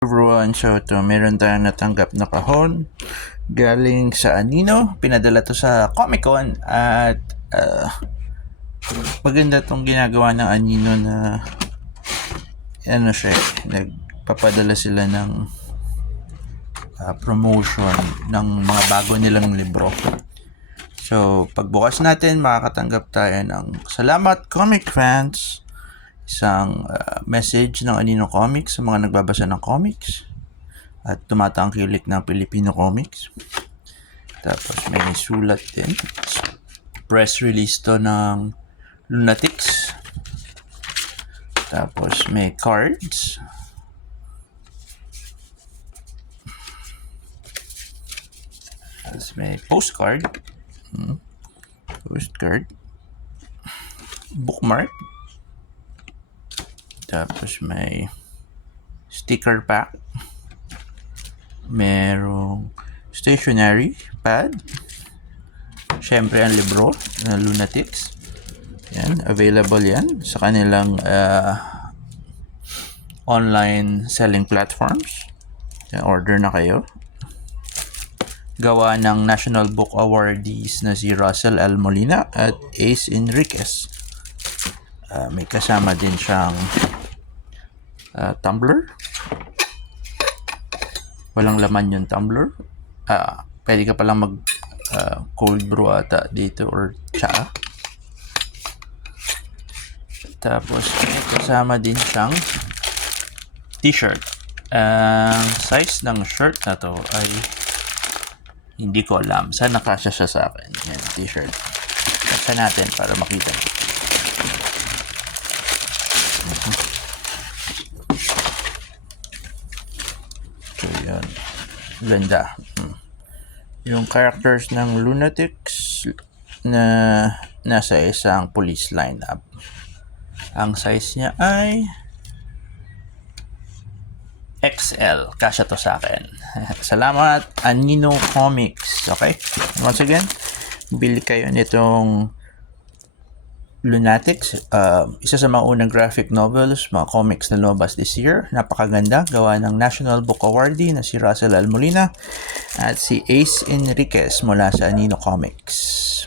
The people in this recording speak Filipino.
Everyone, so ito meron tayong natanggap na kahon galing sa Anino. Pinadala to sa Comic Con at maganda tong ginagawa ng Anino na nagpapadala sila ng promotion ng mga bago nilang libro. So pagbukas natin, makakatanggap tayo ng salamat comic fans, isang message ng Anino Comics sa mga nagbabasa ng comics at tumatangkilik ng Filipino comics. Tapos may sulat din, press release to ng Lunatics. Tapos may cards, tapos may postcard, bookmark, tapos may sticker pack, merong stationery pad, syempre ang libro na Lunatics. Yan, available yan sa kanilang online selling platforms. Yan, order na kayo. Gawa ng National Book Awardees na si Russell L. Molina at Ace Enriquez. May kasama din siyang tumbler. Walang laman yung tumbler. Pwede ka palang mag cold brew ata dito or tsaa. Tapos may kasama din siyang t-shirt. Ang size ng shirt na to ay hindi ko alam. Sana kasya siya sa akin. Yan, t-shirt. Kasya natin para makita. So yan. Ganda. Yung characters ng Lunatics na nasa isang police lineup. Ang size niya ay XL. Kasya to sa akin. Salamat, Anino Comics. Okay? Once again, bili kayo nitong Lunatics. Isa sa mga unang graphic novels, mga comics na lumabas this year. Napakaganda. Gawa ng National Book Awardee na si Russell L. Molina at si Ace Enriquez mula sa Anino Comics.